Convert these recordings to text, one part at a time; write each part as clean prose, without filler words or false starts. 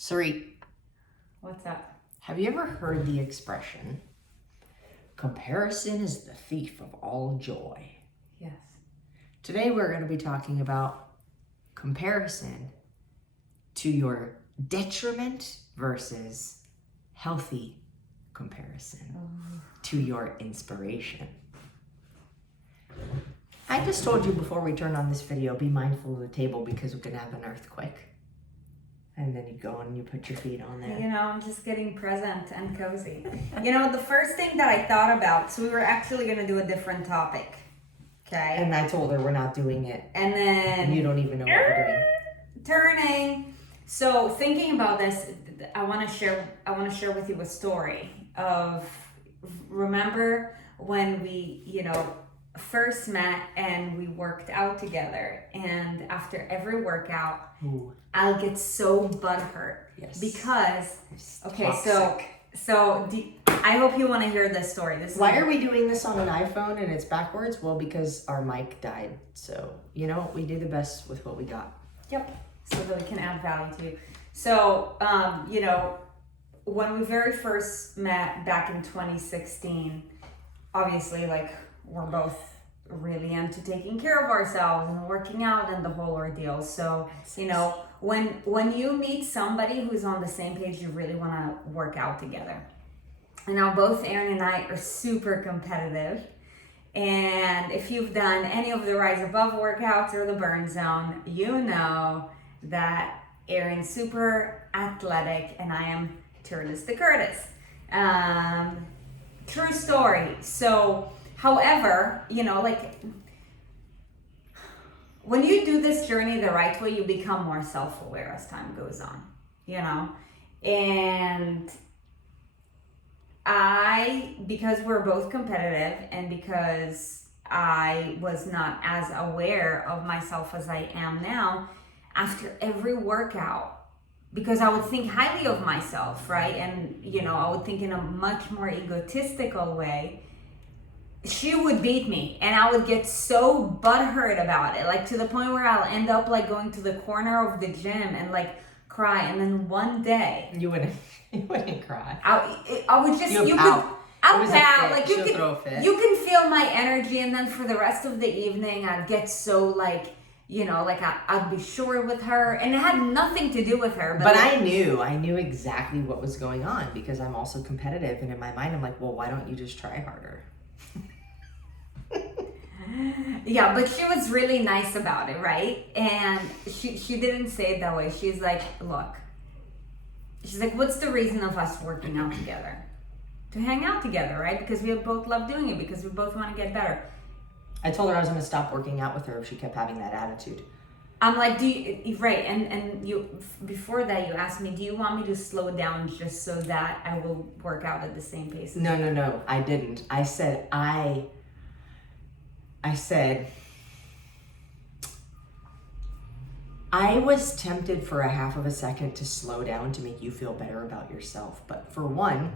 Sarit, What's up? have you ever heard the expression, comparison is the thief of all joy? Yes. Today we're going to be talking about comparison to your detriment versus healthy comparison to your inspiration. I just told you before we turned on this video, be mindful of the table because we're going to have an earthquake. And then you go and you put your feet on there. You know, I'm just getting present and cozy. You know, the first thing that I thought about, so we were actually going to do a different topic. Okay. And I told her we're not doing it. And then... And you don't even know what we're doing. Turning. So thinking about this, I want to share with you a story of, remember when we, first met and we worked out together, and after every workout, Ooh. I'll get so butthurt. Yes. Because, okay, toxic. I hope you want to hear this story. Why are we doing this on an iPhone and it's backwards? Well, because our mic died. So, we do the best with what we got. Yep. So that we can add value to you. So, when we very first met back in 2016, obviously, we're both really into taking care of ourselves and working out and the whole ordeal. So, when you meet somebody who's on the same page, you really want to work out together. And now both Erin and I are super competitive. And if you've done any of the Rise Above workouts or the Burn Zone, you know that Erin's super athletic and I am Curtis the Curtis. True story. So, however, when you do this journey the right way, you become more self-aware as time goes on, and because we're both competitive and because I was not as aware of myself as I am now, after every workout, because I would think highly of myself, right? And, I would think in a much more egotistical way, she would beat me and I would get so butthurt about it, to the point where I'll end up going to the corner of the gym and cry. And then one day You wouldn't cry. I would just, you can feel my energy, and then for the rest of the evening I'd get so I'd be short with her, and it had nothing to do with her. But I knew exactly what was going on because I'm also competitive, and in my mind I'm like, well, why don't you just try harder? Yeah, but she was really nice about it, right? And she didn't say it that way. She's like, look, what's the reason of us working out together? To hang out together, right? Because we both love doing it, because we both want to get better. I told her I was going to stop working out with her if she kept having that attitude. I'm like, right, and you, before that you asked me, do you want me to slow down just so that I will work out at the same pace? No, I didn't. I said, I was tempted for a half of a second to slow down to make you feel better about yourself. But for one,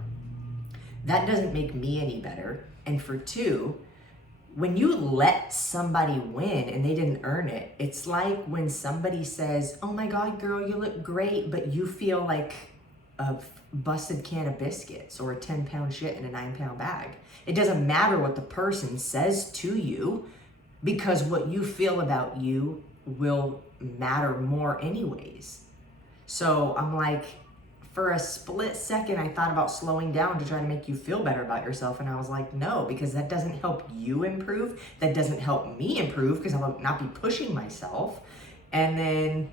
that doesn't make me any better. And for two, when you let somebody win and they didn't earn it, it's like when somebody says, oh my God, girl, you look great, but you feel like a busted can of biscuits or a 10-pound shit in a 9-pound bag. It doesn't matter what the person says to you, because what you feel about you will matter more anyways. So I'm like, for a split second, I thought about slowing down to try to make you feel better about yourself. And I was like, no, because that doesn't help you improve. That doesn't help me improve because I'll not be pushing myself. And then,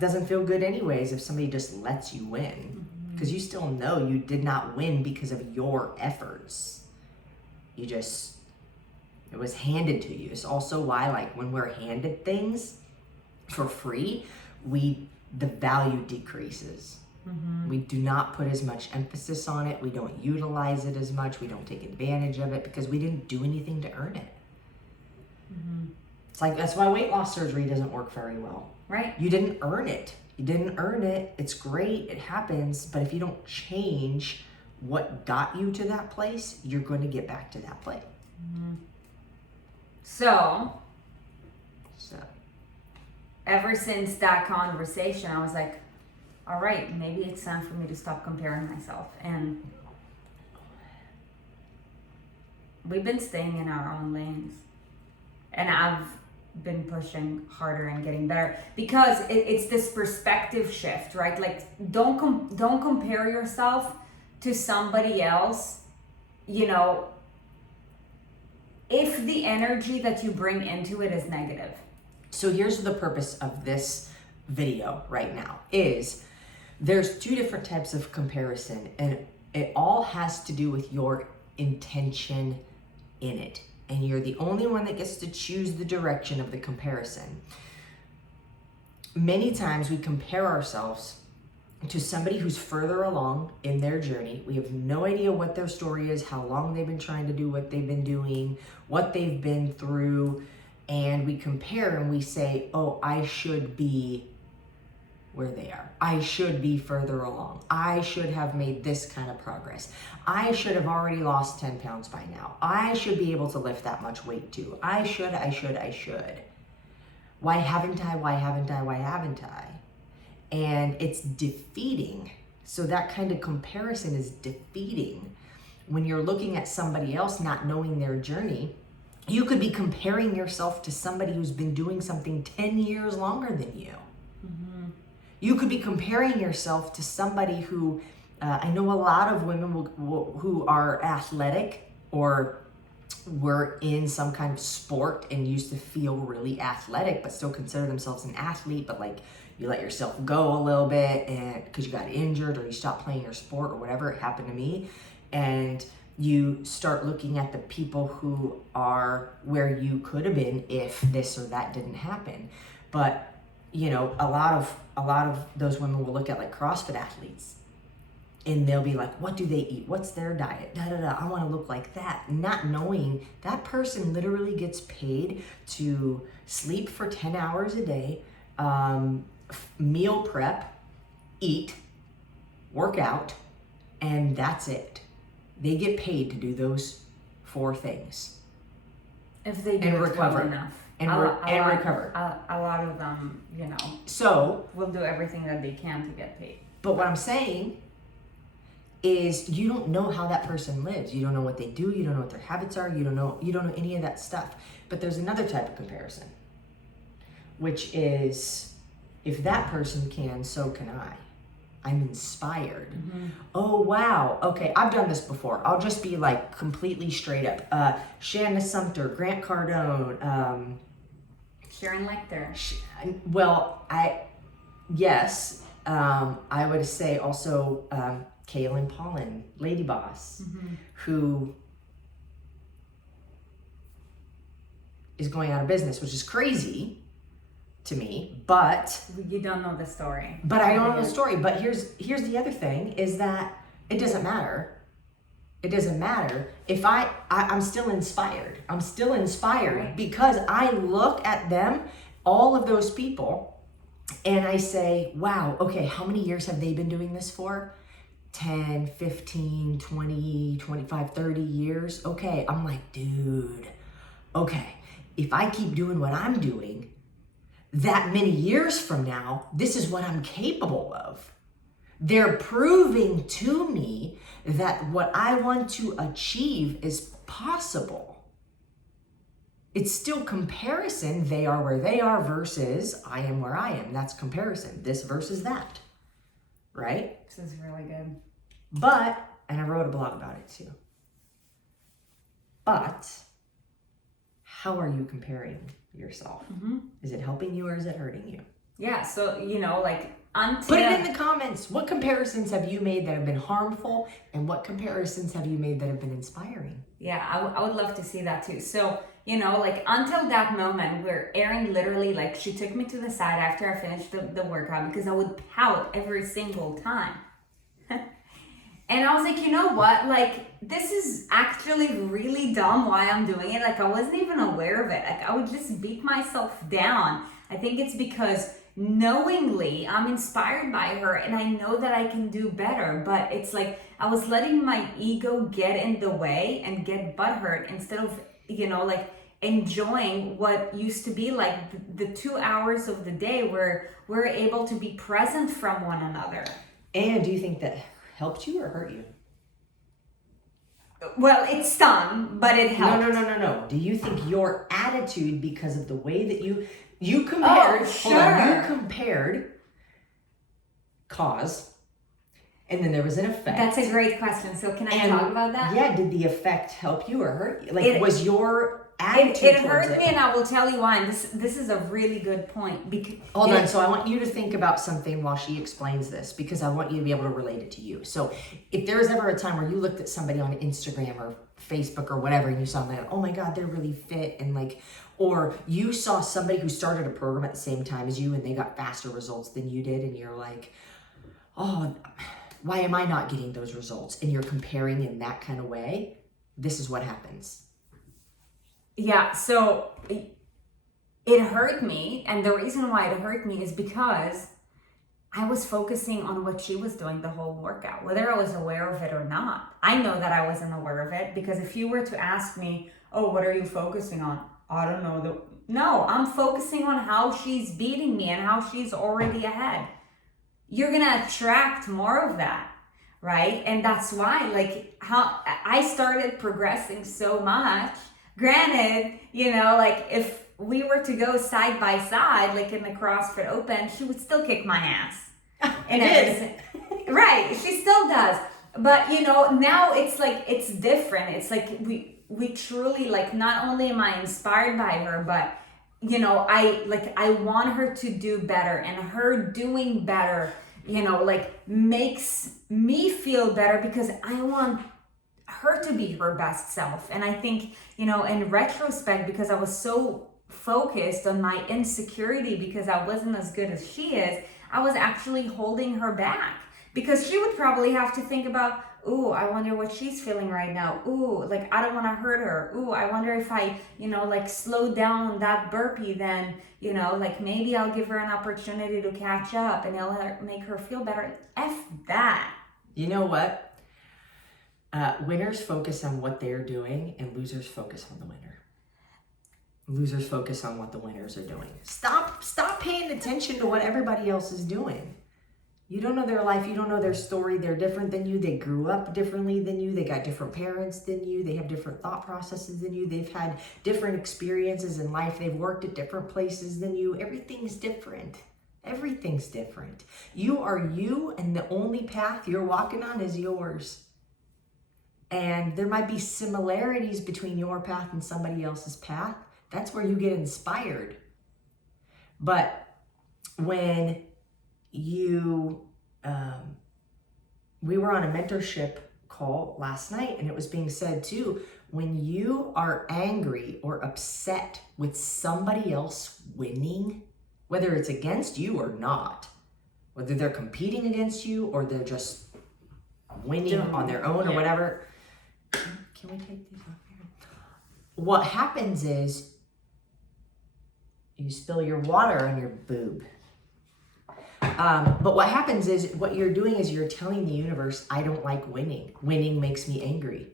doesn't feel good anyways if somebody just lets you win. Because you still know you did not win because of your efforts. It was handed to you. It's also why, when we're handed things for free, the value decreases. Mm-hmm. We do not put as much emphasis on it. We don't utilize it as much. We don't take advantage of it because we didn't do anything to earn it. Mm-hmm. It's that's why weight loss surgery doesn't work very well. Right. You didn't earn it. It's great. It happens. But if you don't change what got you to that place, you're going to get back to that place. Mm-hmm. So, ever since that conversation, I was like, all right, maybe it's time for me to stop comparing myself. And we've been staying in our own lanes. And I've been pushing harder and getting better because it's this perspective shift, right? Like, don't compare yourself to somebody else, you know, if the energy that you bring into it is negative. So here's the purpose of this video right now is there's two different types of comparison, and it all has to do with your intention in it. And you're the only one that gets to choose the direction of the comparison. Many times we compare ourselves to somebody who's further along in their journey. We have no idea what their story is, how long they've been trying to do what they've been doing, what they've been through, and we compare and we say, oh, I should be where they are. I should be further along. I should have made this kind of progress. I should have already lost 10 pounds by now. I should be able to lift that much weight too. I should. Why haven't I? And it's defeating. So that kind of comparison is defeating. When you're looking at somebody else, not knowing their journey, you could be comparing yourself to somebody who's been doing something 10 years longer than you. Mm-hmm. You could be comparing yourself to somebody who, I know a lot of women who are athletic or were in some kind of sport and used to feel really athletic, but still consider themselves an athlete, but like you let yourself go a little bit and because you got injured or you stopped playing your sport or whatever. It happened to me. And you start looking at the people who are where you could have been if this or that didn't happen. But you know, a lot of those women will look at like CrossFit athletes and they'll be like, what do they eat? What's their diet? I want to look like that. Not knowing that person literally gets paid to sleep for 10 hours a day, meal prep, eat, work out, and that's it. They get paid to do those 4 things. If they do and it recover. well enough. Recover. A lot of them, you know, so will do everything that they can to get paid. But what I'm saying is you don't know how that person lives. You don't know what they do. You don't know what their habits are. You don't know any of that stuff. But there's another type of comparison, which is if that person can, so can I. I'm inspired. Mm-hmm. Oh, wow. Okay, I've done this before. I'll just be like completely straight up. Shanna Sumter, Grant Cardone, Sharon Lecter. I would say also Kaylin Paulin, Lady Boss, mm-hmm. who is going out of business, which is crazy to me, but you don't know the story. But I don't know the story. But here's the other thing is that it doesn't matter. It doesn't matter if I'm still inspired. I'm still inspired right. Because I look at them, all of those people, and I say, wow, okay, how many years have they been doing this for? 10, 15, 20, 25, 30 years. Okay, I'm like, dude, okay, if I keep doing what I'm doing, that many years from now, this is what I'm capable of. They're proving to me that what I want to achieve is possible. It's still comparison. They are where they are versus I am where I am. That's comparison. This versus that. Right? This is really good. But, and I wrote a blog about it too. But, how are you comparing yourself? Mm-hmm. Is it helping you or is it hurting you? Yeah, so, you know, like, put it in the comments. What comparisons have you made that have been harmful and what comparisons have you made that have been inspiring? Yeah, I would love to see that too. So, you know, like until that moment where Erin literally, like, she took me to the side after I finished the workout because I would pout every single time. And I was like, you know what? Like, this is actually really dumb why I'm doing it. Like, I wasn't even aware of it. Like, I would just beat myself down. I think it's because knowingly I'm inspired by her and I know that I can do better. But it's like I was letting my ego get in the way and get butthurt instead of, you know, like enjoying what used to be like the 2 hours of the day where we're able to be present from one another. And do you think that helped you or hurt you? Well, it stung, but it helped. No. Do you think your attitude, because of the way that you compared, Oh, sure. you compared cause, and then there was an effect. That's a great question. So can I talk about that? Yeah, did the effect help you or hurt you? Like, was your attitude it hurt me, and I will tell you why. And this is a really good point. Because hold on. So I want you to think about something while she explains this, because I want you to be able to relate it to you. So if there was ever a time where you looked at somebody on Instagram or Facebook or whatever, and you saw them like, oh my God, they're really fit, and like, or you saw somebody who started a program at the same time as you and they got faster results than you did, and you're like, oh, why am I not getting those results? And you're comparing in that kind of way. This is what happens. Yeah, so it hurt me, and the reason why it hurt me is because I was focusing on what she was doing the whole workout, whether I was aware of it or not. I know that I wasn't aware of it, because if you were to ask me, oh, what are you focusing on? I don't know. No, I'm focusing on how she's beating me and how she's already ahead. You're gonna attract more of that, right? And that's why, like, how I started progressing so much. Granted, like if we were to go side by side, like in the CrossFit Open, she would still kick my ass. And everything. Right, she still does. But now it's like, it's different. It's like we truly, like, not only am I inspired by her, but I want her to do better, and her doing better, makes me feel better, because I want her to be her best self. And I think, in retrospect, because I was so focused on my insecurity because I wasn't as good as she is, I was actually holding her back, because she would probably have to think about, ooh, I wonder what she's feeling right now. Ooh, like, I don't want to hurt her. Ooh, I wonder if I, slow down that burpee, then, like, maybe I'll give her an opportunity to catch up and it'll make her feel better. F that. You know what? Winners focus on what they're doing, and losers focus on the winner. Losers focus on what the winners are doing. Stop paying attention to what everybody else is doing. You don't know their life. You don't know their story. They're different than you. They grew up differently than you. They got different parents than you. They have different thought processes than you. They've had different experiences in life. They've worked at different places than you. Everything's different. Everything's different. You are you, and the only path you're walking on is yours. And there might be similarities between your path and somebody else's path. That's where you get inspired. But when we were on a mentorship call last night, and it was being said too, when you are angry or upset with somebody else winning, whether it's against you or not, whether they're competing against you or they're just winning on their own or whatever. Can we take these off here? What happens is you spill your water on your boob. But what happens is, what you're doing is you're telling the universe, I don't like winning. Winning makes me angry.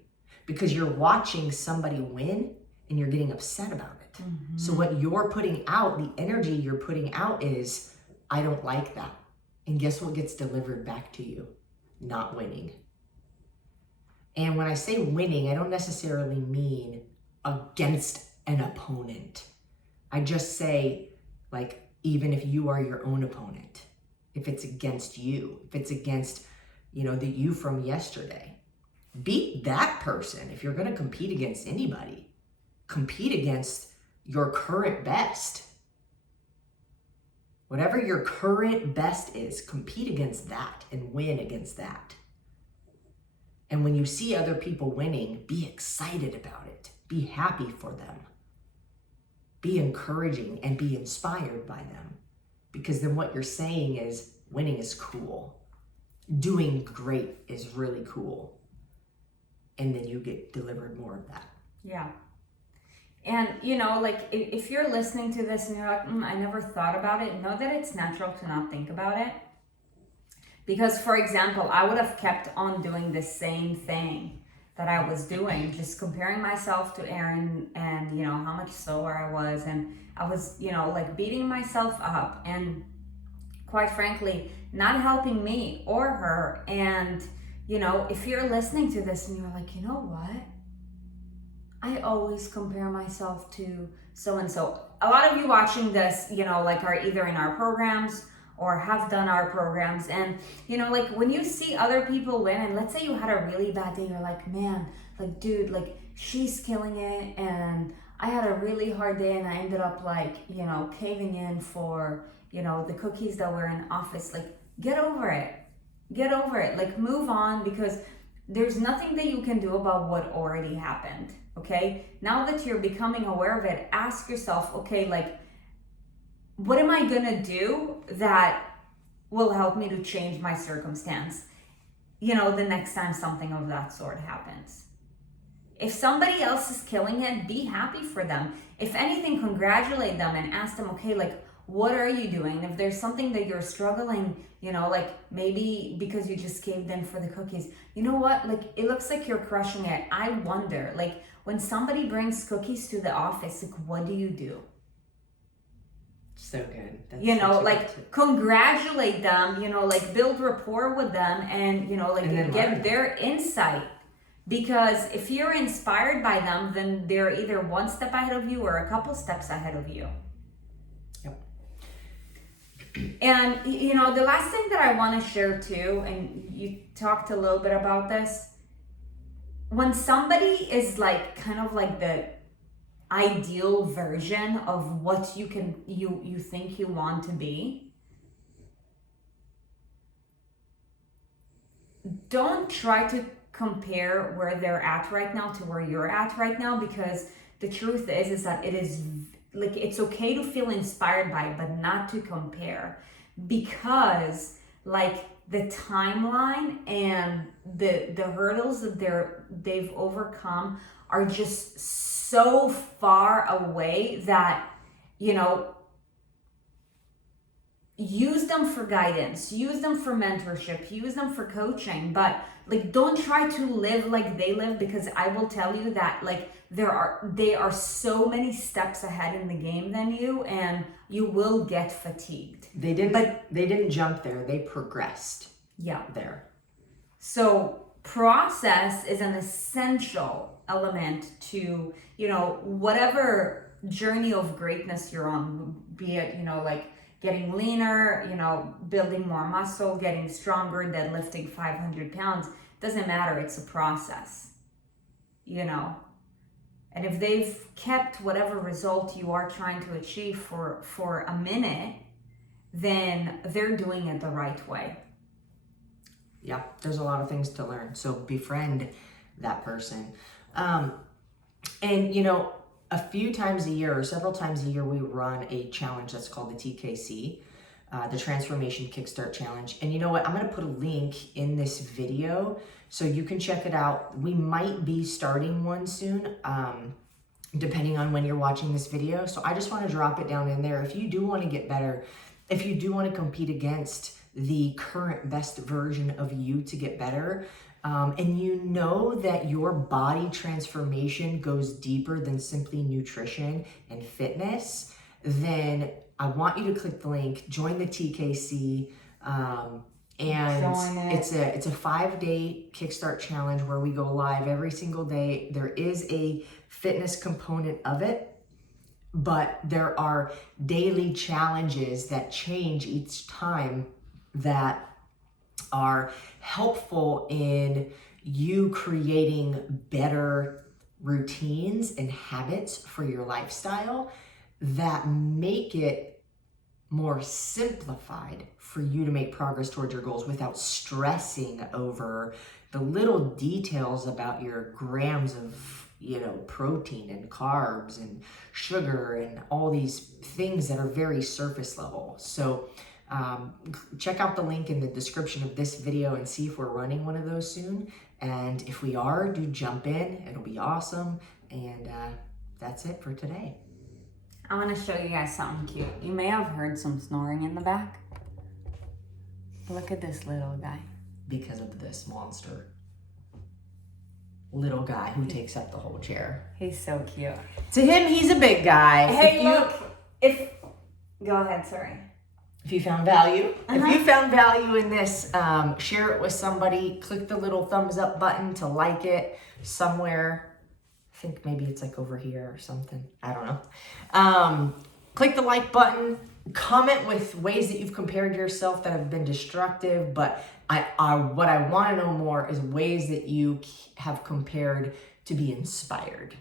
Because you're watching somebody win and you're getting upset about it. Mm-hmm. So what you're putting out, the energy you're putting out is, I don't like that. And guess what gets delivered back to you? Not winning. And when I say winning, I don't necessarily mean against an opponent. I just say, like, even if you are your own opponent, if it's against you, if it's against, the you from yesterday, beat that person. If you're going to compete against anybody, compete against your current best. Whatever your current best is, compete against that and win against that. And when you see other people winning, be excited about it. Be happy for them. Be encouraging and be inspired by them. Because then what you're saying is, winning is cool. Doing great is really cool. And then you get delivered more of that. Yeah. And, if you're listening to this and you're like, I never thought about it, know that it's natural to not think about it. Because, for example, I would have kept on doing the same thing that I was doing, just comparing myself to Erin and, you know, how much slower I was. And I was, you know, like beating myself up and quite frankly, not helping me or her. And, you know, if you're listening to this and you're like, you know what? I always compare myself to so-and-so. A lot of you watching this, you know, like are either in our programs or have done our programs. And, you know, like when you see other people win, and let's say you had a really bad day, you're like, man, like, dude, like she's killing it. And I had a really hard day and I ended up like, you know, caving in for, you know, the cookies that were in office. Like, get over it. Get over it. Like, move on, because there's nothing that you can do about what already happened. Okay? Now that you're becoming aware of it, ask yourself, okay, like, what am I gonna do that will help me to change my circumstance, you know, the next time something of that sort happens? If somebody else is killing it, be happy for them. If anything, congratulate them and ask them, okay, like, what are you doing? If there's something that you're struggling, you know, like maybe because you just caved in for the cookies, you know what? Like, it looks like you're crushing it. I wonder, like, when somebody brings cookies to the office, like, what do you do? So good. That's you know, such a like, good tip. congratulate them, you know, like, build rapport with them and, you know, like, And then get learn. their insight. Because if you're inspired by them, then they're either one step ahead of you or a couple steps ahead of you. Yep. And, you know, the last thing that I want to share too, and you talked a little bit about this, when somebody is like kind of like the ideal version of what you think you want to be, don't try to compare where they're at right now to where you're at right now, because the truth is that it is like, it's okay to feel inspired by it, but not to compare, because like the timeline and the hurdles that they've overcome are just so far away that, you know, use them for guidance, use them for mentorship, use them for coaching, but like, don't try to live like they live, because I will tell you that like they are so many steps ahead in the game than you, and you will get fatigued. They didn't jump there. They progressed. Yeah. There. So process is an essential element to, you know, whatever journey of greatness you're on, be it, you know, like getting leaner, you know, building more muscle, getting stronger, deadlifting 500 pounds, doesn't matter. It's a process, you know. And if they've kept whatever result you are trying to achieve for a minute, then they're doing it the right way. Yeah, there's a lot of things to learn. So befriend that person. And, you know, a few times a year or several times a year, we run a challenge that's called the TKC, the Transformation Kickstart Challenge. And you know what? I'm going to put a link in this video so you can check it out. We might be starting one soon, depending on when you're watching this video. So I just want to drop it down in there. If you do want to get better, if you do want to compete against the current best version of you to get better, and you know that your body transformation goes deeper than simply nutrition and fitness, then I want you to click the link, join the TKC, and it's a 5-day Kickstart challenge where we go live every single day. There is a fitness component of it, but there are daily challenges that change each time that are helpful in you creating better routines and habits for your lifestyle that make it more simplified for you to make progress towards your goals without stressing over the little details about your grams of, you know, protein and carbs and sugar and all these things that are very surface level. So check out the link in the description of this video and see if we're running one of those soon. And if we are, do jump in. It'll be awesome. And that's it for today. I want to show you guys something cute. You may have heard some snoring in the back. Look at this little guy. Because of this monster. little guy who takes up the whole chair. He's so cute. To him, he's a big guy. Hey, go ahead, sorry. If you found value, if you found value in this, share it with somebody. Click the little thumbs up button to like it somewhere. I think maybe it's like over here or something. I don't know. Click the like button. Comment with ways that you've compared yourself that have been destructive. But what I want to know more is ways that you have compared to be inspired.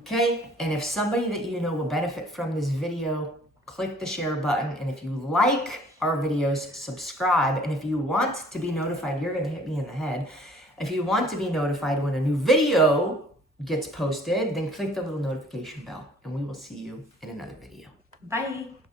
Okay? And if somebody that you know will benefit from this video, click the share button. And if you like our videos, subscribe. And if you want to be notified, you're going to hit me in the head. If you want to be notified when a new video gets posted, then click the little notification bell. And we will see you in another video. Bye.